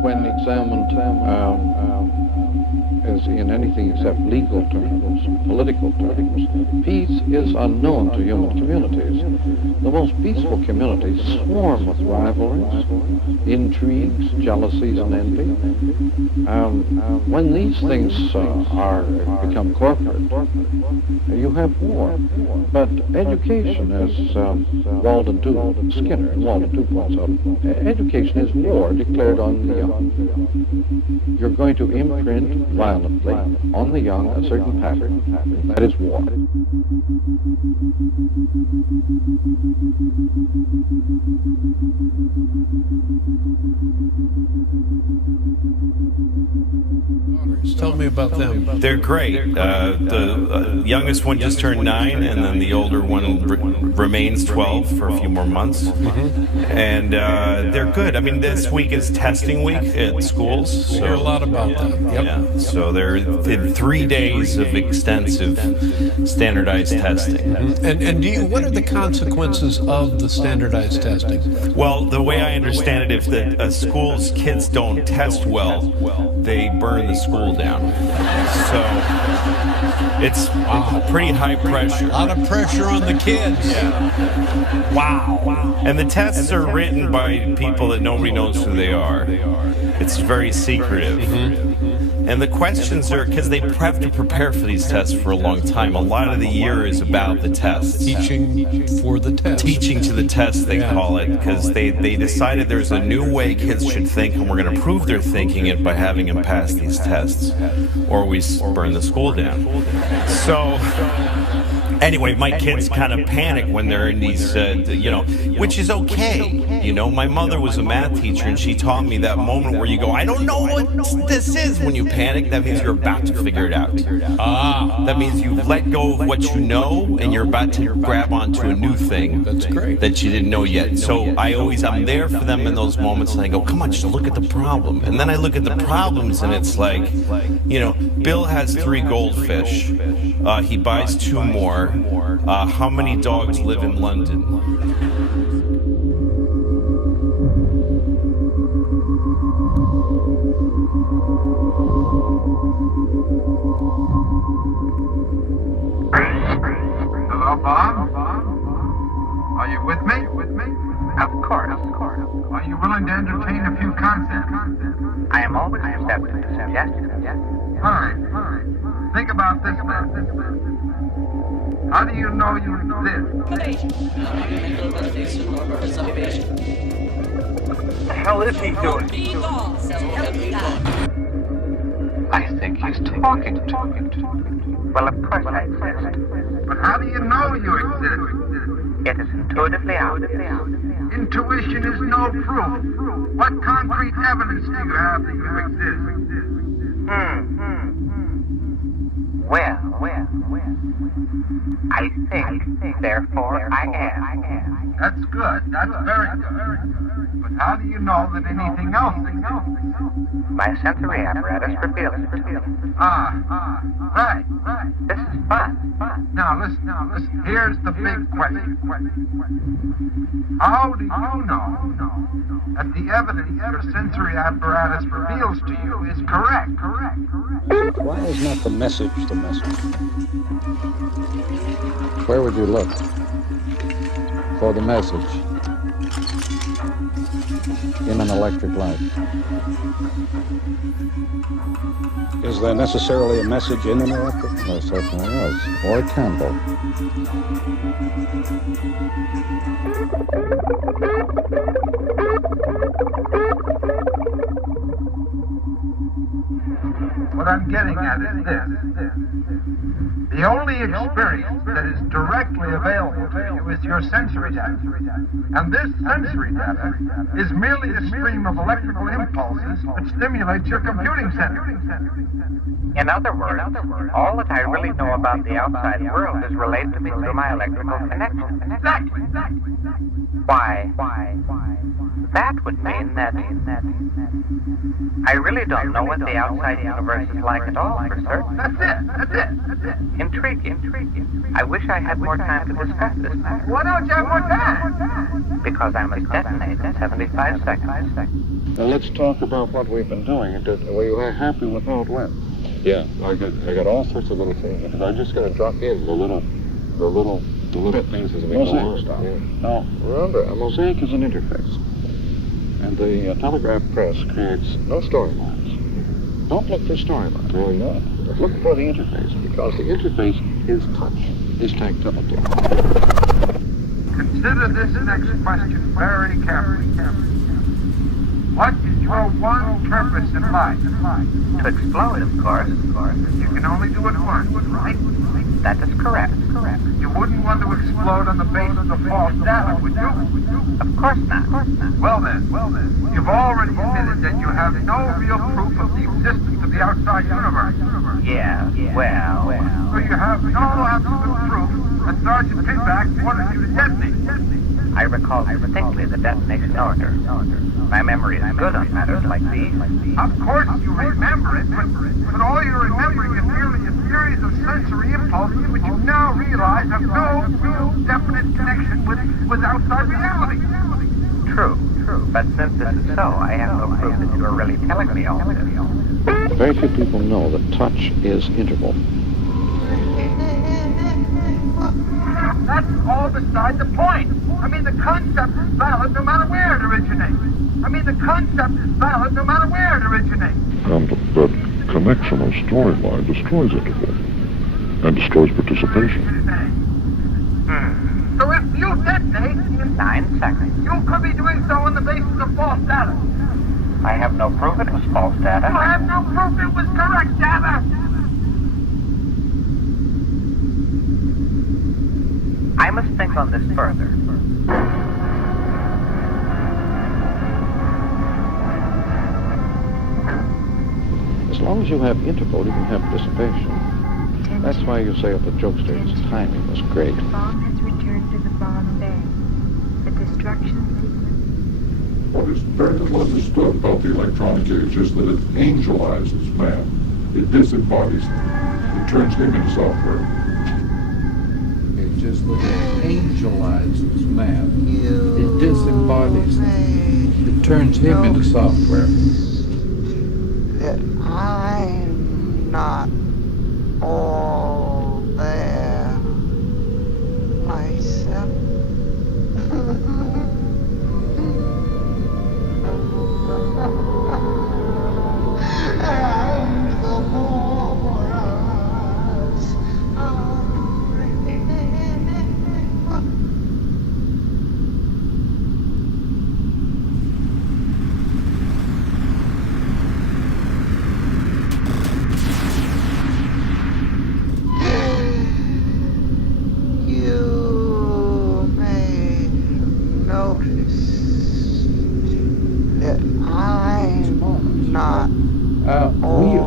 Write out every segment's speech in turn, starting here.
When examined as in anything except legal terms, political terms, peace is unknown to human communities. The most peaceful communities swarm with rivalries, intrigues, jealousies, and envy. When these things become corporate, you have war. But education, as Skinner and Walden 2 points out, education is war declared on the young. You're going to imprint violently on the young a certain pattern. That is war. Tell me about them. They're great. The youngest one just turned 9, and then the older one remains 12 for a few more months. And they're good. I mean, this week is testing week at schools. We hear a lot about them. Yep. Yeah. So they're in 3 days of extensive standardized testing. And what are the consequences of the standardized testing? Well, the way I understand it, if the school's kids don't test well, they burn the school down. So it's pretty high pressure. A lot of pressure on the kids. Yeah. Wow. And the tests are written by people that nobody knows who they are. It's very secretive. And the questions are, because they have to prepare for these tests for a long time. A lot of the year is about the tests. Teaching for the test. Teaching to the test, they call it, because they decided there's a new way kids should think, and we're going to prove they're thinking it by having them pass these tests, or we burn the school down. So, anyway, my kids kind of panic when they're in these, which is okay. My mother was a math teacher, and she taught me that moment where you go, I don't know what this is. When you panic, that means you're about to figure it out. That means you let go of what you know, and you're about to grab onto a new thing. That's great. That you didn't know yet. So I'm there for them in those moments, and I go, come on, just look at the problem. And then I look at the problems, and it's like, Bill has 3 goldfish. He buys 2 more. How many dogs live in London? Hello, Bob? Are you with me? Of course. Are you willing to entertain a few concepts? I am always receptive to suggestions. Fine. Think about this, man. How do you know you exist? What the hell is he doing? I think he's talking to. Well, of course I exist. But how do you know you exist? It is intuitively out. Intuition is no proof. What concrete evidence do you have that you exist? Well, I think, therefore I am. That's good. That's very good. But how do you know that anything else exists? My sensory apparatus reveals it to me. Right. This is fun. Now listen. Here's the big question. How do you know that the evidence your sensory apparatus reveals to you is correct? Why is not the message the message? Where would you look for the message in an electric light? Is there necessarily a message in an electric? There certainly is. Or a candle. What I'm getting at is this. The only experience that is directly available to you is your sensory data. And this sensory data is merely a stream of electrical impulses that stimulates your computing center. In other words, all that I really know about the outside world is relayed to me through my electrical connection. Exactly. Why? That would mean that I really don't know what the outside universe is like at all, for certain. That's it. Intriguing. I wish I had more time to discuss this matter. Why don't you have more time? Because I must detonate in 75 seconds. Now let's talk about what we've been doing. Were you happy with how it went? Yeah, I got all sorts of little things. Because I'm just going to drop in the little things as we go on. Yeah. Now, remember, a mosaic is an interface. And the telegraph press creates no storylines. Don't look for storylines. Really not. Look for the interface, because the interface is touch, is tactility. Consider this next question very carefully. What is your one purpose in life? To explode, of course. You can only do it once, right? That is correct. You wouldn't want to explode on the basis of false data, would you? Of course not. Well then, you've already admitted that you have no real proof of the existence of the outside universe. Yeah, well. So you have no absolute proof that Sergeant Pinback wanted you to detonate. I recall distinctly the detonation order. My memory is good on matters like these. Of course you remember it, but all you're remembering is merely a series of sensory impulses which you now realize have no real definite connection with outside reality. True. But since this is so, I have no proof that you are really telling me all this. Very few people know that touch is integral. That's all beside the point. I mean, the concept is valid no matter where it originates. And that connection of storyline destroys interval and destroys participation. So if you detonate in 9 seconds, you could be doing so on the basis of false data. I have no proof it was false data. You have no proof it was correct data. I must think on this further. As long as you have interval, you can have participation. That's why you say at the jokesters, timing was great. The bomb has returned to the bomb bay. The destruction sequence. What is very little understood about the electronic age is that it angelizes man. It disembodies him. It turns him into software. It just that it angelizes man. It disembodies him. It turns him into software. That I'm not all there myself.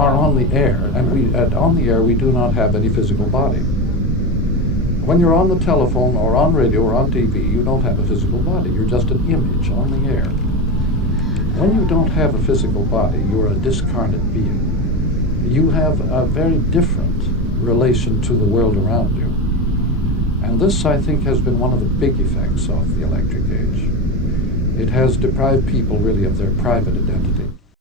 are on the air, and on the air we do not have any physical body. When you're on the telephone or on radio or on TV, you don't have a physical body. You're just an image on the air. When you don't have a physical body, you're a discarnate being. You have a very different relation to the world around you. And this, I think, has been one of the big effects of the electric age. It has deprived people really of their private identity.